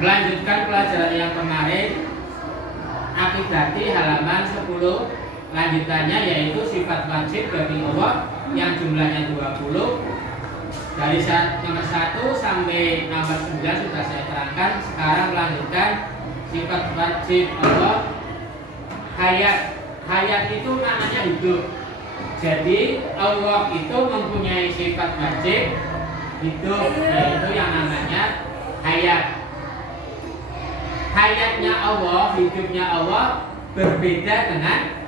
Melanjutkan pelajaran yang kemarin, akibati halaman 10, lanjutannya yaitu sifat wajib bagi Allah yang jumlahnya 20. Dari nomor 1 sampai nomor 9 sudah saya terangkan. Sekarang melanjutkan sifat wajib Allah. Hayat itu namanya hidup. Jadi Allah itu mempunyai sifat wajib hidup, yaitu yang namanya hayat. Hayatnya Allah, hidupnya Allah berbeda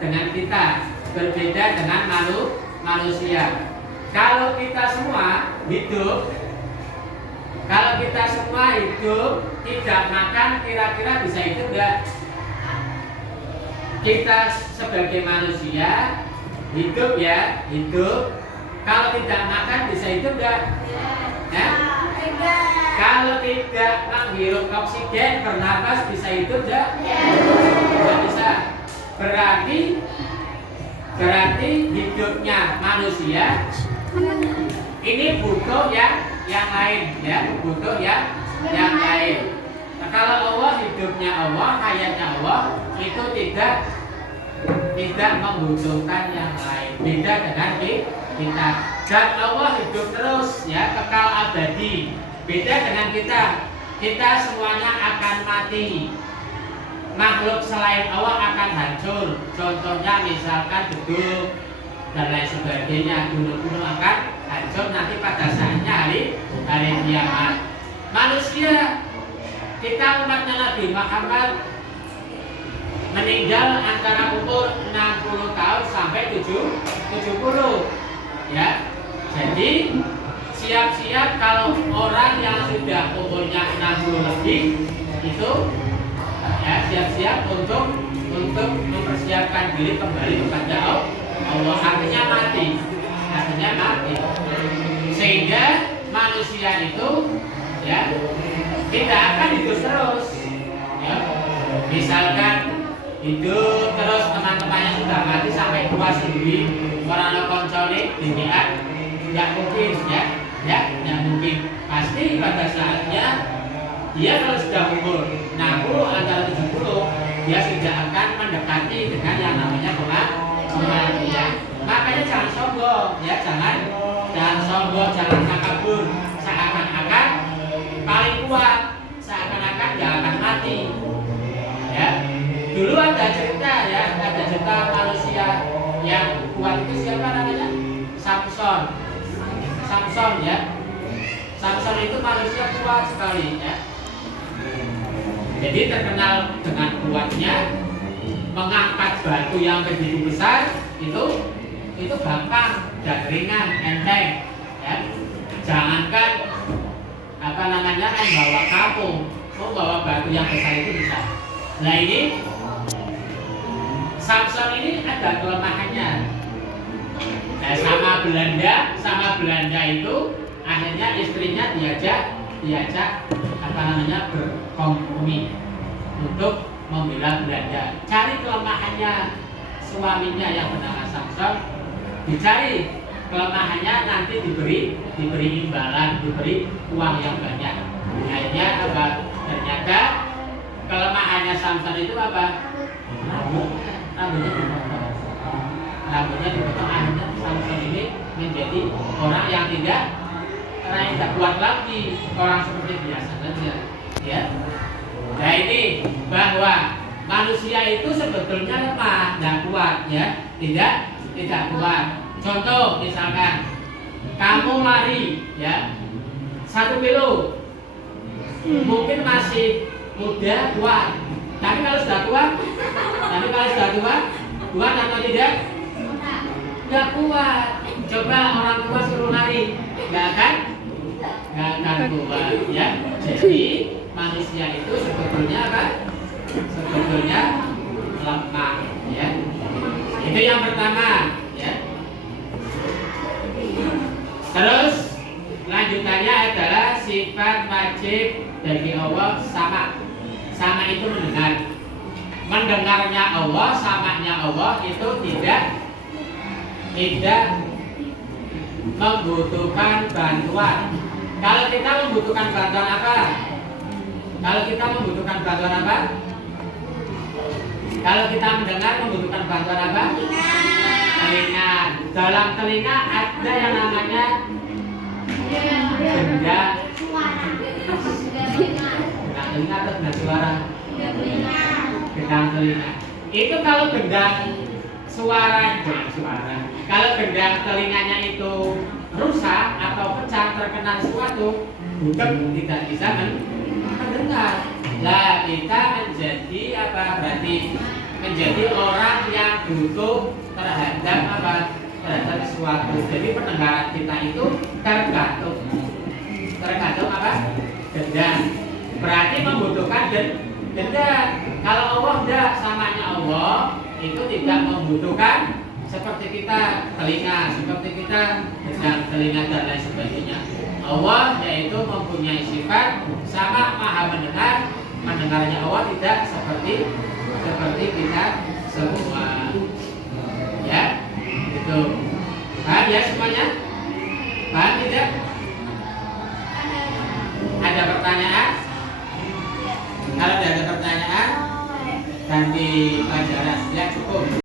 dengan kita, berbeda dengan manusia. Kalau kita semua hidup, tidak makan, kira-kira bisa hidup enggak? Kita sebagai manusia hidup ya, hidup. Kalau tidak makan bisa hidup enggak? Ya? Kalau tidak menghirup oksigen, bernapas bisa hidup enggak? Tidak bisa. Berarti hidupnya manusia ini butuh yang lain ya, butuh yang lain. Nah, kalau Allah, hidupnya Allah, hayatnya Allah itu tidak membutuhkan yang lain, beda dengan kita. Dan Allah hidup terus ya, kekal abadi. Beda dengan kita semuanya akan mati. Makhluk selain Allah akan hancur. Contohnya misalkan gedung dan lain sebagainya, gunung-gunung akan hancur nanti pada saatnya hari kiamat. Manusia, kita umatnya Nabi Muhammad meninggal antara umur 60 tahun sampai 70 ya. Jadi siap-siap kalau orang yang sudah umurnya 60 lebih itu ya, siap-siap untuk mempersiapkan diri kembali kepada Allah. Artinya mati, sehingga manusia itu ya tidak akan hidup terus ya. Misalkan hidup terus, teman-temannya sudah mati sampai tua sendiri, orang koncone diniat, tidak mungkin ya, tidak mungkin. Pasti pada saatnya dia kalau sudah umur 60 antara 70, dia sudah akan mendekati dengan yang namanya kematian. Makanya jangan sombong ya, jangan sombong, jangan takabur, seakan-akan paling kuat, seakan-akan gak akan mati ya. Dulu ada cerita manusia yang kuat itu siapa namanya? Samson ya. Samson itu manusia kuat sekali ya. Jadi terkenal dengan kuatnya, mengangkat batu yang begitu besar itu gampang dan ringan, enteng ya. Jangankan membawa kampung, membawa batu yang besar itu bisa. Nah ini Samson ini ada kelemahannya. Nah, sama Belanda itu akhirnya istrinya diajak berkompromi untuk membela Belanda. Cari kelemahannya suaminya yang bernama Samson, dicari kelemahannya, nanti diberi imbalan, diberi uang yang banyak. Akhirnya apa? Ternyata kelemahannya Samson itu apa? Rambutnya dipotong. Akhirnya Samson ini menjadi orang yang tidak kuat lagi, orang seperti biasa saja ya. Nah ini bahwa manusia itu sebetulnya lemah, tidak kuat ya, tidak kuat. Contoh misalkan kamu lari ya 1 kilo, mungkin masih muda, kuat. Tapi kalau sudah tua, kuat atau tidak? Nggak kuat. Coba orang tua suruh lari, nggak akan kuat ya. Jadi manusia itu sebetulnya apa? Sebetulnya lemah ya. Itu yang pertama ya. Terus lanjutannya adalah sifat wajib bagi Allah sama. Sama itu mendengar. Mendengarnya Allah, samanya Allah itu tidak membutuhkan bantuan. Kalau kita membutuhkan bantuan apa? Kalau kita membutuhkan bantuan apa? Kalau kita mendengar membutuhkan bantuan apa? Telinga. Dalam telinga ada yang namanya benda. Gendang telinga atau gendang suara? Gendang telinga. Itu kalau gendang suara. Kalau gendang telinganya itu rusak atau pecah terkena sesuatu, bukan tidak bisa mendengar. Lah kita menjadi apa? Berarti menjadi orang yang butuh terhadap apa? Terhadap sesuatu. Jadi pendengaran kita itu tergantung apa? Gendang. Berarti membutuhkan gendang. Kalau Allah enggak, samanya Allah itu tidak membutuhkan seperti kita telinga, seperti kita gendang telinga dan lain sebagainya. Allah yaitu mempunyai sifat sama maha mendengar. Mendengarnya Allah tidak seperti kita semua. Ya, itu. Paham ya semuanya? Paham tidak? Ada pertanyaan? Kalau tidak ada pertanyaan, ganti pelajaran. Ya cukup.